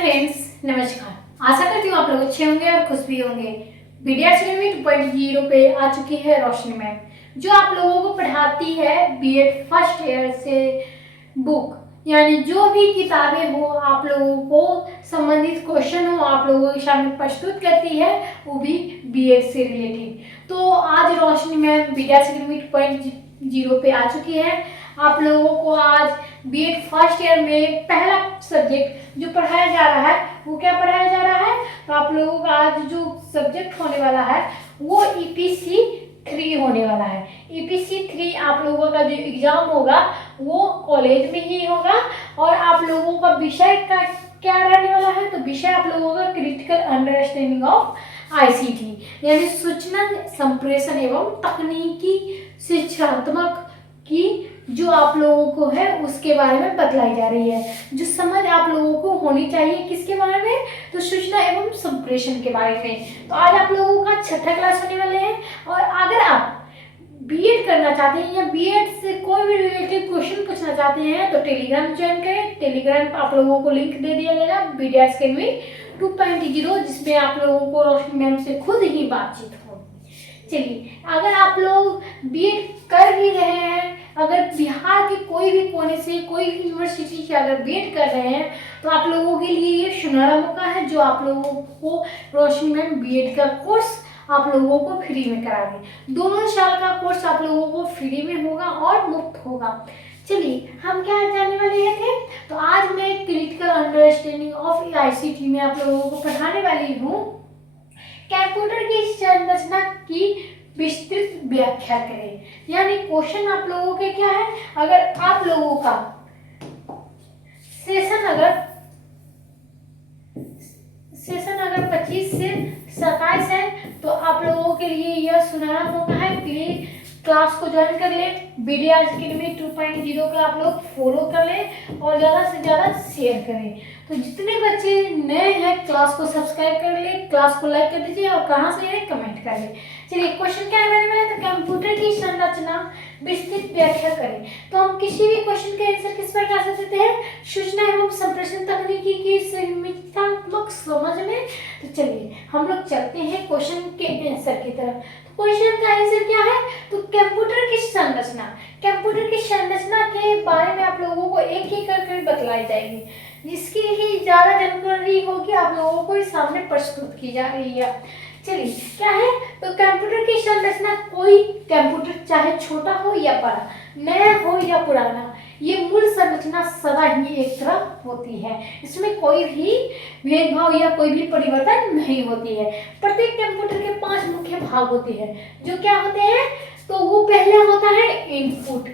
Friends, नमस्कार। आशा करती हूँ आप लोग अच्छे होंगे और खुश भी होंगे। बीडीएस लिमिट 2.0 पे आ चुकी है रोशनी मैम, जो आप लोगों को पढ़ाती है बीएड फर्स्ट ईयर से बुक, यानी जो भी किताबें हो आप लोगों को संबंधित क्वेश्चन हो आप लोगों के सामने प्रस्तुत करती है, वो भी बीएड से रिलेटेड। तो आज रोशनी मैम बीडीएस लिमिट 2.0 पे आ चुकी है। आप लोगों को आज बीएड फर्स्ट ईयर में पहला सब्जेक्ट जो पढ़ाया जा रहा है वो क्या पढ़ाया जा रहा है, तो आप लोगों का आज जो सब्जेक्ट होने वाला है वो ईपीसी 3 होने वाला है। ईपीसी 3 आप लोगों का जो एग्जाम होगा वो कॉलेज में ही होगा और आप लोगों का विषय का क्या रहने वाला है, तो विषय आप लोगों का क्रिटिकल अंडरस्टैंडिंग ऑफ आईसीटी, यानी सूचना संप्रेषण एवं तकनीकी शिक्षात्मक की जो आप लोगों को है उसके बारे में बतलाई जा रही है। जो समझ आप लोगों को होनी चाहिए किसके बारे में, तो सूचना एवं संप्रेषण के बारे में। तो आज आप लोगों का छठा क्लास होने वाले हैं और अगर आप बीएड करना चाहते हैं या बीएड से कोई भी रिलेटेड क्वेश्चन पूछना चाहते हैं तो टेलीग्राम ज्वाइन करें। टेलीग्राम पर आप लोगों को लिंक दे दिया जाएगा बीडीएस अकेडमी 2.0, जिसमें आप लोगों को रोशनी मैम से खुद ही बातचीत हो। चलिए, अगर आप लोग बीएड कर भी रहे हैं, अगर बिहार के कोई भी कोने से कोई भी यूनिवर्सिटी से अगर बीएड कर रहे हैं तो आप लोगों के लिए ये सुनहरा मौका है, जो आप लोगों को रोशनी मैम बीएड का कोर्स आप लोगों को फ्री में करा दें। दोनों साल का कोर्स आप लोगों को फ्री में होगा और मुफ्त होगा। चलिए, हम क्या जानने वाले थे, तो आज मैं क्रिटिकल अंडरस्टैंडिंग ऑफ आईसीटी में आप लोगों को पढ़ाने वाली हूँ कंप्यूटर की संरचना की विस्तृत व्याख्या करें। यानी क्वेश्चन आप लोगों के क्या है, अगर आप लोगों का सेशन अगर 25 से 27 है तो आप लोगों के लिए यह सुनहरा मौका है कि क्लास को ज्वाइन कर ले। बीडीएस अकेडमी 2.0 का आप लोग फॉलो कर ले और ज़्यादा से ज़्यादा शेयर करें। तो जितने बच्चे नए हैं क्लास को सब्सक्राइब कर ले, क्लास को लाइक कर दीजिए और कहाँ से है कमेंट कर ले। चलिए, क्वेश्चन क्या रहने वाला है, तो कंप्यूटर की संरचना विस्तृत व्याख्या करें। तो हम किसी भी क्वेश्चन के आंसर किस प्रकार से देते हैं, सूचना एवं संप्रेषण तकनीकी की संरचनात्मक समझ में। तो चलिए हम लोग चलते हैं क्वेश्चन के आंसर की तरफ। तो क्वेश्चन का आंसर क्या है, तो कंप्यूटर की संरचना। कंप्यूटर की संरचना के बारे में आप लोगों को एक एक करके बतलाई जाएगी, जिसकी ही ज़्यादा जानकारी होगी आप लोगों को इस सामने प्रस्तुत की जा रही है। चलिए, क्या है, तो कंप्यूटर की संरचना, कोई कंप्यूटर चाहे छोटा हो या बड़ा, नया हो या पुराना, ये मूल संरचना सदा ही एक तरह होती है। इसमें कोई भी भेदभाव या कोई भी परिवर्तन नहीं होती है। प्रत्येक कंप्यूटर के 5 मुख्य भाग होते हैं, जो क्या होते हैं, तो वो पहला होता है इनपुट,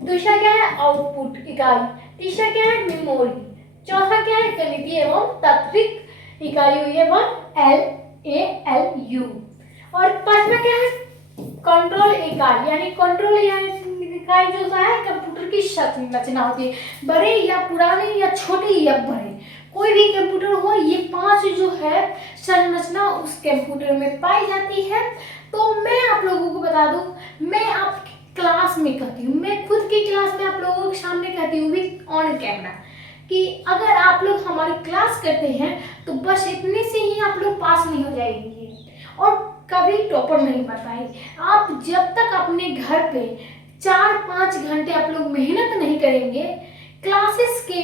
दूसरा क्या है आउटपुट इकाई, तीसरा क्या है मेमोरी, चौथा क्या है गणितीय एवं तात्विक इकाई एवं LALU, और पांचवा क्या है कंट्रोल इकाई, यानी कंट्रोल इकाई जो है कंप्यूटर की संरचना होती है। बड़े या पुराने या छोटे या बड़े कोई भी कंप्यूटर हो, ये 5 जो है संरचना उस कंप्यूटर में पाई जाती है। तो मैं आप लोगों को बता दूं, मैं आप क्लास में कहती हूँ, मैं खुद की क्लास में आप लोगों के सामने कहती हूँ भी ऑन कैमरा, कि अगर आप लोग हमारी क्लास करते हैं तो बस इतने से ही आप लोग पास नहीं हो जाएंगे और कभी टॉपर नहीं बन पाएंगे। आप जब तक अपने घर पे 4-5 घंटे आप लोग मेहनत नहीं करेंगे क्लासेस के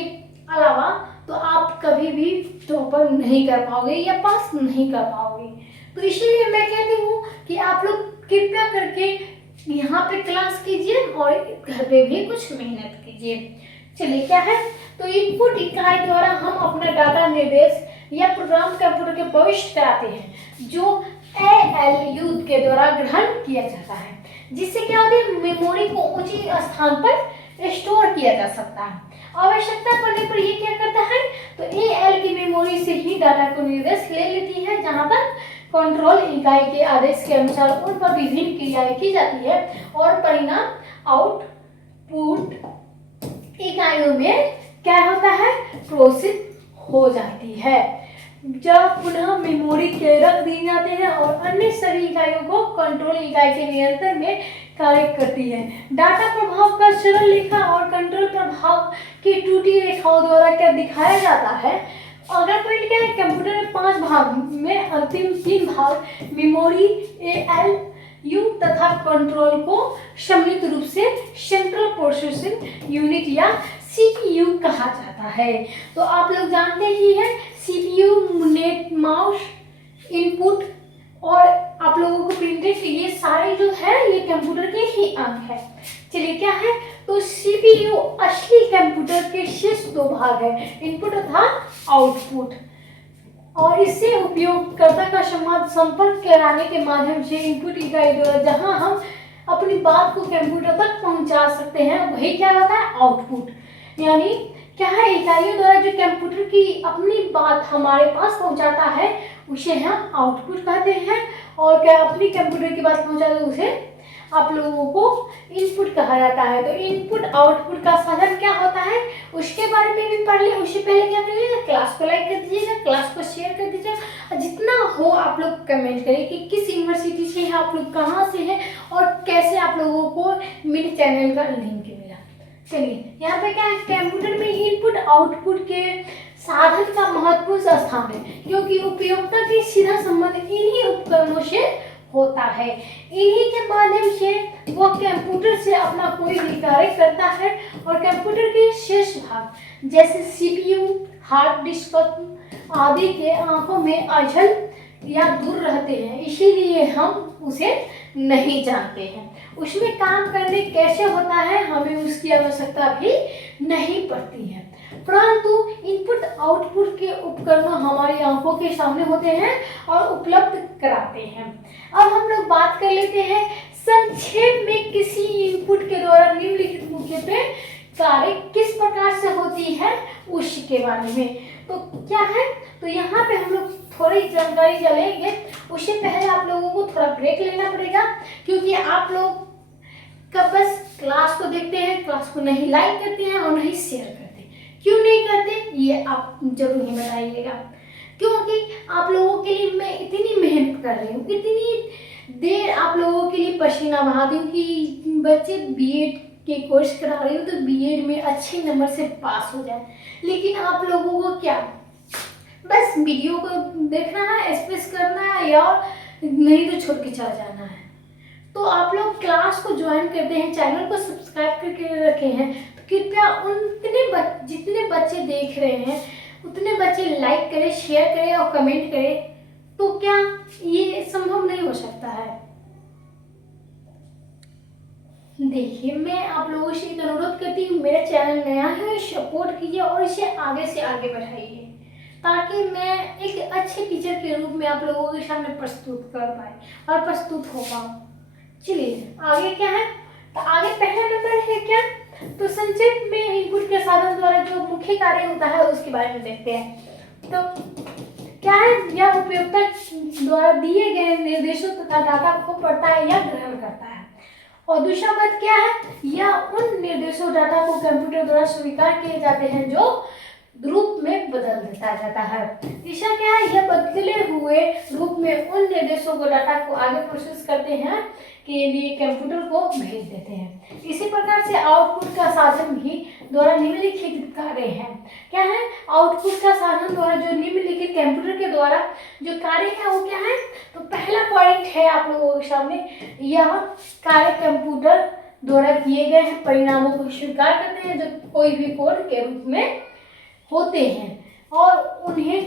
अलावा, तो आप कभी भी टॉपर नहीं कर पाओगे या पास नहीं कर पाओगे। तो इसीलिए मैं कहती हूँ कि आप लोग कृपया करके यहाँ पे क्लास कीजिए और घर पे भी कुछ मेहनत कीजिए। चलिए, क्या है, तो इनपुट इकाई द्वारा हम अपना डाटा निर्देश या प्रोग्राम कंप्यूटर के प्रविष्ट कराते हैं, जो ALU के द्वारा ग्रहण किया जाता है, जिससे क्या होता है, मेमोरी को उचित स्थान पर स्टोर किया जा सकता है। आवश्यकता पड़ने पर ये क्या करता है, तो AL की मेमोरी से ही डाटा को निर्देश ले लेती है, जहां तक कंट्रोल इकाई के आदेश के अनुसार उन पर विभिन्न क्रियाएं की जाती है और परिणाम आउटपुट इकाइयों में क्या होता है, प्रोसेस हो जाती है, जब पुनः मेमोरी के रख दी जाते हैं और अन्य सभी इकाइयों को कंट्रोल इकाई के नियंत्रण में कार्य करती है। डाटा प्रभाव का सरल रेखा और कंट्रोल प्रभाव की टूटी रेखाओं द्वारा क्या दिखाया जाता है, अगला पॉइंट क्या है, कंप्यूटर में 5 भाग में अंतिम 3 भाग मेमोरी, ALU तथा कंट्रोल को सम्मिलित रूप से सेंट्रल प्रोसेसिंग यूनिट या CPU कहा जाता है। तो आप लोग जानते ही हैं CPU, नेट, माउस, इनपुट और आप लोगों को प्रिंटेड, ये सारे जो है ये कंप्यूटर के ही अंग है। चलिए क्या है, तो CPU असली कंप्यूटर के शेष 2 भाग है, इनपुट तथा आउटपुट, और इससे उपयोगकर्ता का संपर्क कराने के माध्यम से इनपुट इकाई द्वारा जहां हम अपनी बात को कंप्यूटर तक पहुंचा सकते हैं वही क्या होता है, आउटपुट। यानी क्या है, इकाइयों द्वारा जो कंप्यूटर की अपनी बात हमारे पास पहुंचाता है उसे हम आउटपुट कहते हैं, और क्या अपनी कंप्यूटर की बात पहुंचाता है उसे आप लोगों को इनपुट कहा जाता है। तो इनपुट आउटपुट का साधन क्या होता है उसके बारे में भी पढ़ लें। उससे पहले क्या करिएगा, क्लास को लाइक कर दीजिएगा, क्लास को शेयर कर दीजिएगा, और जितना हो आप लोग कमेंट करिए कि किस यूनिवर्सिटी से हैं आप लोग, कहाँ से हैं और कैसे आप लोगों को मेरे चैनल का लिंक मिला। चलिए यहाँ पे क्या है, कंप्यूटर में इनपुट आउटपुट के साधन का महत्वपूर्ण स्थान है, क्योंकि उपयोगिता के सीधा संबंध इन्हीं उपकरणों से होता है। इन्हीं के माध्यम से वह कंप्यूटर से अपना कोई भी कार्य करता है, और कंप्यूटर के शेष भाग जैसे CPU, हार्ड डिस्क आदि के आंखों में अझल या दूर रहते हैं, इसीलिए हम उसे नहीं जानते हैं। उसमें काम करने कैसे होता है हमें उसकी आवश्यकता भी नहीं पड़ती है, परंतु इनपुट आउटपुट के उपकरण हमारी आंखों के सामने होते हैं और उपलब्ध कराते हैं। अब हम लोग बात कर लेते हैं संक्षेप में किसी इनपुट के द्वारा निम्नलिखित मुख्य पे कार्य किस प्रकार से होती है उसके बारे में। तो क्या है, तो यहाँ पे हम लोग थोड़ी जानकारी चलेंगे। उससे पहले आप लोगों को थोड़ा ब्रेक लेना पड़ेगा, क्योंकि आप लोग कब बस क्लास को देखते हैं, क्लास को नहीं लाइक करते हैं और नहीं शेयर करते। क्यों नहीं करते ये आप जरूर ही बताइएगा, क्योंकि आप लोगों के लिए मैं इतनी मेहनत कर रही हूँ, इतनी देर आप लोगों के लिए पसीना बहाती हूँ कि बच्चे बीएड के कोर्स करा रही हूँ तो बीएड में अच्छे नंबर से पास हो जाए, लेकिन आप लोगों को क्या बस वीडियो को देखना है, स्पेस करना है, या नहीं तो छोड़ के चला जाना है। तो आप लोग क्लास को ज्वाइन करते हैं, चैनल को सब्सक्राइब करके रखे हैं, तो कृपया जितने बच्चे देख रहे हैं उतने बच्चे लाइक करें, शेयर करें और कमेंट करें। तो क्या ये संभव नहीं हो सकता है? देखिए, मैं आप लोगों से एक अनुरोध करती हूँ, मेरा चैनल नया है, सपोर्ट कीजिए और इसे आगे से आगे बढ़ाइए, ताकि मैं एक अच्छे टीचर के रूप में आप लोगों के सामने प्रस्तुत कर पाए और प्रस्तुत हो पाऊँ। चलिए आगे क्या है, तो आगे पहला नंबर है क्या, तो संक्षेप में इनपुट के साधन द्वारा जो मुख्य कार्य होता है उसके बारे में देखते हैं। तो क्या है, यह उपयोगता द्वारा दिए गए निर्देशों तथा डाटा को पढ़ता है या ग्रहण करता है, और दूसरा बात क्या है, यह उन निर्देशों डाटा को कंप्यूटर द्वारा स्वीकार किए जाते हैं जो रूप में बदल देता जाता है। तीसरा क्या है, यह बदले हुए रूप में उन निर्देशों को डाटा को आगे प्रोसेस करते हैं के लिए कंप्यूटर को भेज देते हैं। इसी प्रकार से आउटपुट का साधन भी द्वारा निम्नलिखित कार्य है। क्या है, आउटपुट का साधन द्वारा जो निम्नलिखित कंप्यूटर के द्वारा जो कार्य है वो क्या है, तो पहला पॉइंट है आप लोगों के सामने, यह कार्य कंप्यूटर द्वारा किए गए हैं परिणामों को स्वीकार करते हैं जो कोई भी कोड के रूप में होते हैं, और उन्हें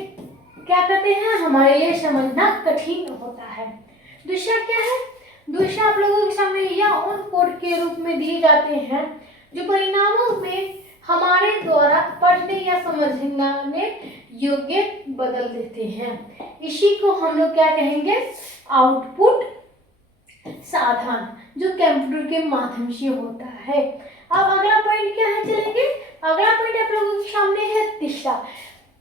क्या करते हैं हमारे लिए समझना कठिन होता है। दूसरा क्या है, दूसरा आप लोगों के सामने यह उन कोड के रूप में दिए जाते हैं जो परिणामों में हमारे द्वारा पढ़ने या समझने योग्य बदल देते हैं। इसी को हम लोग क्या कहेंगे, आउटपुट साधन, जो कंप्यूटर के माध्यम से होता है। अब अगला पॉइंट क्या है, चलेंगे अगला पॉइंट आप लोगों के सामने है तीसरा,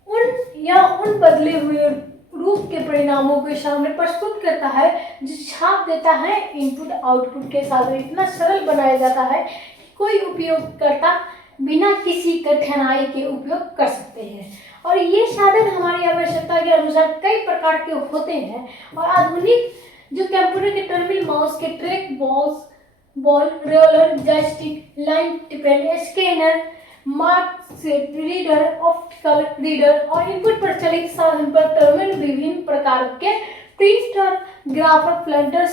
उन बदले हुए रूप के परिणामों के सामने प्रस्तुत करता है जो छाप देता है इनपुट आउटपुट के साथ। इतना सरल बनाया जाता है कि कोई उपयोगकर्ता बिना किसी कठिनाई के उपयोग कर सकते हैं, और ये साधन हमारी आवश्यकता के अनुसार कई प्रकार के होते हैं। और आधुनिक जो कंप्यूटर के टर्मिनल, माउस के track ball, roller, joystick, line टिपेल, scanner, mark sheet reader, optical reader और इनपुट प्रचलित साधन पर टर्मिनल विभिन्न प्रकार के प्रिंटर, ग्राफर, प्रिंटर,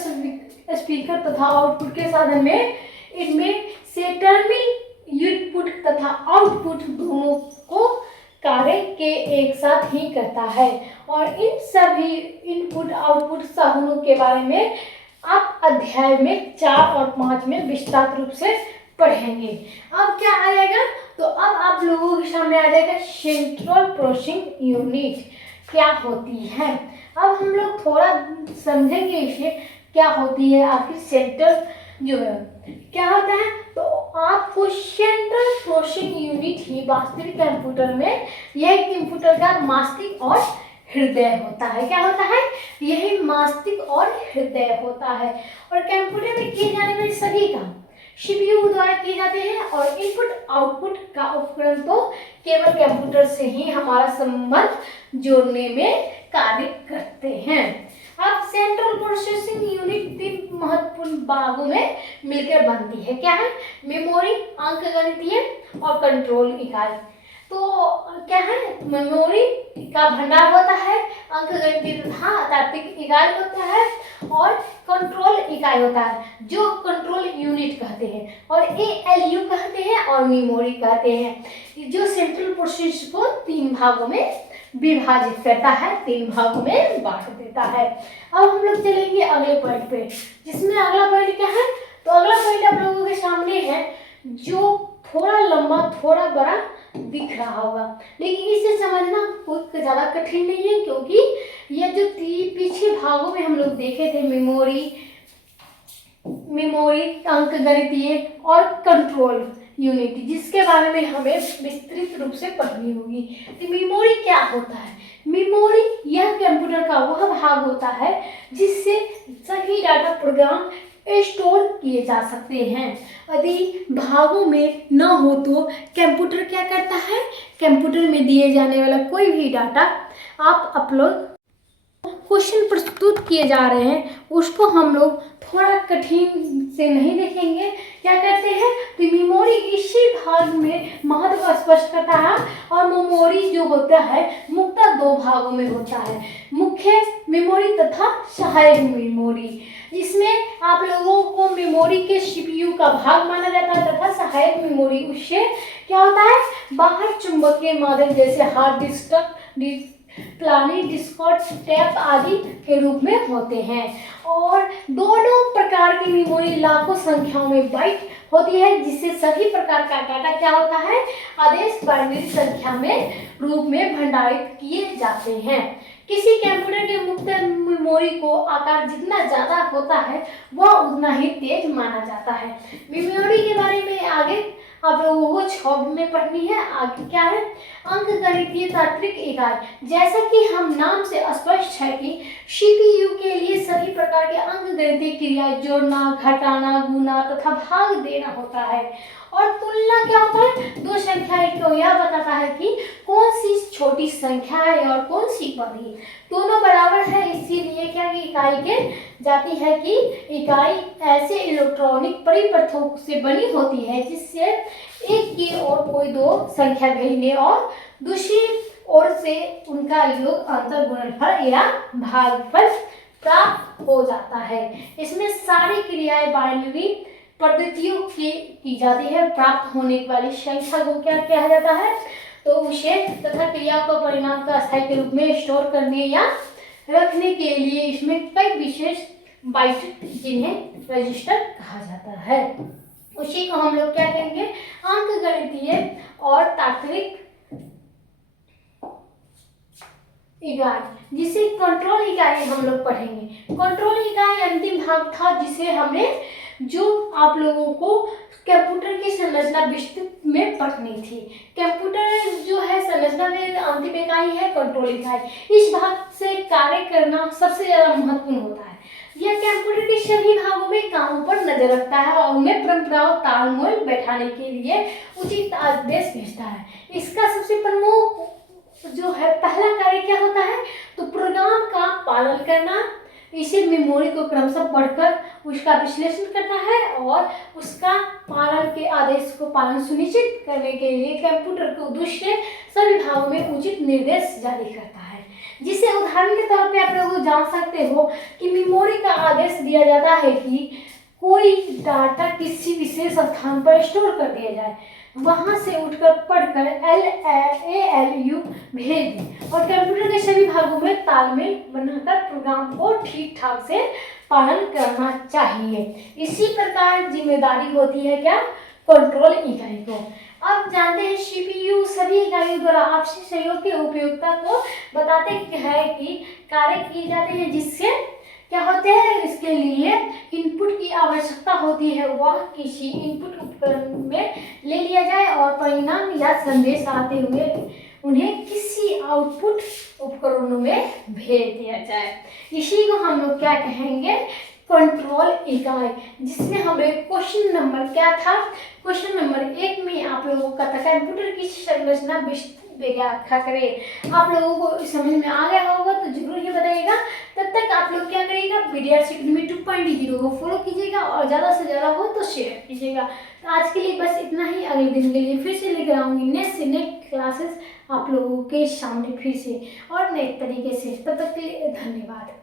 स्पीकर तथा आउटपुट के साधन में इनमें से टर्मिनल इनपुट तथा आउटपुट दोनों को कार्य के एक साथ ही करता है। और इन सभी इनपुट आउटपुट साधनों के बारे में आप अध्याय में 4 और 5 में विस्तार रूप से पढ़ेंगे। अब क्या आ जाएगा, तो अब आप लोगों के सामने आ जाएगा सेंट्रल प्रोसेसिंग यूनिट क्या होती है। अब हम लोग थोड़ा समझेंगे इसे क्या होती है आखिर सेंट्रल जो है क्या होता है। तो आपको सेंट्रल प्रोसेसिंग यूनिट ही वास्तविक कंप्यूटर में यह कंप्यूटर का मस्तिष्क और हृदय होता है। क्या होता है, यही मस्तिष्क और हृदय होता है। और कंप्यूटर में किए जाने वाले सभी काम सीपीयू द्वारा किए जाते हैं और इनपुट आउटपुट का उपकरण तो केवल कंप्यूटर से ही हमारा संबंध जोड़ने में कार्य करते हैं। अब सेंट्रल प्रोसेसिंग यूनिट 3 महत्वपूर्ण भागों में मिलकर बनती है। क्या है, मेमोरी, अंकगणितीय और कंट्रोल इकाई। तो क्या है, मेमोरी का भंडार होता है, अंकगणितीय तथा तार्किक इकाई होता है और कंट्रोल इकाई होता है जो कंट्रोल यूनिट कहते हैं और एएलयू कहते हैं और मेमोरी कहते हैं, जो सेंट्रल प्रोसेस को 3 भागों में विभाजित करता है, 3 भागों में बांट देता है। अब हम लोग चलेंगे अगले पॉइंट पे, जिसमें अगला पॉइंट क्या है, तो अगला पॉइंट आप लोगों के सामने है जो थोड़ा लंबा थोड़ा बड़ा दिख रहा होगा, लेकिन इसे समझना कोई ज़्यादा कठिन नहीं है, क्योंकि यह जो पीछे भागों में हम लोग देखे थे मेमोरी, अंकगणितीय और कंट्रोल यूनिट, जिसके बारे में हमें विस्तृत रूप से पढ़नी होगी। तो मेमोरी क्या होता है, मेमोरी यह कंप्यूटर का वह भाग होता है जिससे सभी डाटा प्रोग्राम स्टोर किए जा सकते हैं। यदि भागों में न हो तो कंप्यूटर क्या करता है, कंप्यूटर में दिए जाने वाला कोई भी डाटा आप अपलोड क्वेश्चन प्रस्तुत किए जा रहे हैं उसको हम लोग थोड़ा कठिन से नहीं देखेंगे। क्या करते हैं, तो मेमोरी इसी भाग में महत्व स्पष्ट करता है और मेमोरी जो होता है मुख्यतः 2 भागों में होता है, मुख्य मेमोरी तथा सहायक मेमोरी, जिसमें आप लोगों को मेमोरी के सीपीयू का भाग माना जाता है तथा सहायक मेमोरी उससे क्या होता है, बाहर चुंबकीय माध्यम जैसे हार्ड डिस्क, प्लानी डिस्कॉट, टैप आदि के रूप में होते हैं। और दोनों प्रकार की मेमोरी लाखों संख्याओं में बाइट होती है, जिससे सभी प्रकार का डाटा क्या होता है, आदेश बाइनरी संख्या में रूप में भंडारित किए जाते हैं। किसी कंप्यूटर के मुक्त मेमोरी को आकार जितना ज़्यादा होता है वह उतना ही तेज माना जाता है। मेमोरी के बारे में आगे आप लोगों को 6 में पढ़नी है। आगे क्या है, अंकगणितीय तार्किक इकाई। जैसा कि हम नाम से स्पष्ट है कि सीपीयू के लिए सभी प्रकार के अंकगणितीय क्रियाएं जोड़ना, घटाना, गुना तथा भाग देना होता है। और तुलना क्या होता है, 2 संख्याएं को यह बताता है कि कौन सी छोटी संख्या है और कौन सी बड़ी, दोनों बराबर है। इसीलिए क्या इकाई के जाती है कि इकाई ऐसे इलेक्ट्रॉनिक परिपथों से बनी होती है जिससे एक की ओर कोई 2 संख्या भेजने और दूसरी ओर से उनका योग अंतर गुणनफल या भागफल प्राप्त हो जाता है। इसमें सारी क्रियाएं बाइनरी पद्धतियों की जाती है। प्राप्त होने वाली संख्या को क्या कहा जाता है, तो उसे तथा क्रिया को परिणाम का अस्थायी के रूप में स्टोर करने या रखने के लिए इसमें कई विशेष बाइट जिन्हें रजिस्टर कहा जाता है, उसी को हम लोग क्या कहेंगे, अंकगणितीय और तार्किक इकाई, जिसे कंट्रोल इकाई हम लोग पढ़ेंगे। कंट्रोल इकाई अंतिम भाग था जिसे हमने जो आप लोगों को कंप्यूटर की संरचना विस्तृत में पढ़नी थी। कंप्यूटर जो है संरचना में अंतिम इकाई है कंट्रोल इकाई। इस भाग से कार्य करना सबसे ज्यादा महत्वपूर्ण होता है। यह कंप्यूटर के सभी भागों में कामों पर नजर रखता है और उन्हें परंपराओं तालमेल बैठाने के लिए उचित आदेश भेजता है। इसका सबसे प्रमुख जो है पहला कार्य क्या होता है, तो प्रोग्राम का पालन करना, इसे मेमोरी को क्रमशः पढ़कर उसका विश्लेषण करता है और उसका पालन के आदेश को पालन सुनिश्चित करने के लिए कंप्यूटर को दूसरे सभी भागों में उचित निर्देश जारी करता है। जिसे उदाहरण के तौर पे आप लोग जान सकते हो कि मेमोरी का आदेश दिया जाता है कि कोई डाटा किसी विशेष स्थान पर स्टोर कर दिया जाए, वहां से उठकर पढ़कर ALU भेज दें और कंप्यूटर के सभी भागों में तालमेल बनाकर प्रोग्राम को ठीक ठाक से पालन करना चाहिए। इसी प्रकार जिम्मेदारी होती है क्या, कंट्रोल इकाई को। अब जानते हैं CPU सभी इकाइयों द्वारा आपसी सहयोग की उपयोगिता को बताते हैं कि कार्य किए जाते हैं, जिससे क्या होते हैं, इसके लिए इनपुट की आवश्यकता होती है, वह किसी इनपुट उपकरण में ले लिया जाए और परिणाम या संदेश आते हुए उन्हें किसी आउटपुट उपकरणों में भेज दिया जाए। इसी को हम लोग क्या कहेंगे, कंट्रोल इकाई। जिसमें हमें क्वेश्चन नंबर क्या था, क्वेश्चन नंबर 1 में आप लोगों का था कंप्यूटर की संरचना व्याख्या करें। आप लोगों को समझ में आ गया होगा तो जरूर ये बताइएगा। तब तक आप लोग क्या करिएगा, BDRC एकेडमी 2.0 को फॉलो कीजिएगा और ज़्यादा से ज़्यादा हो तो शेयर कीजिएगा। तो आज के लिए बस इतना ही। अगले दिन के लिए फिर से लेकर आऊँगी नेक्स्ट क्लासेस आप लोगों के सामने फिर से और नए तरीके से। तब तक के लिए धन्यवाद।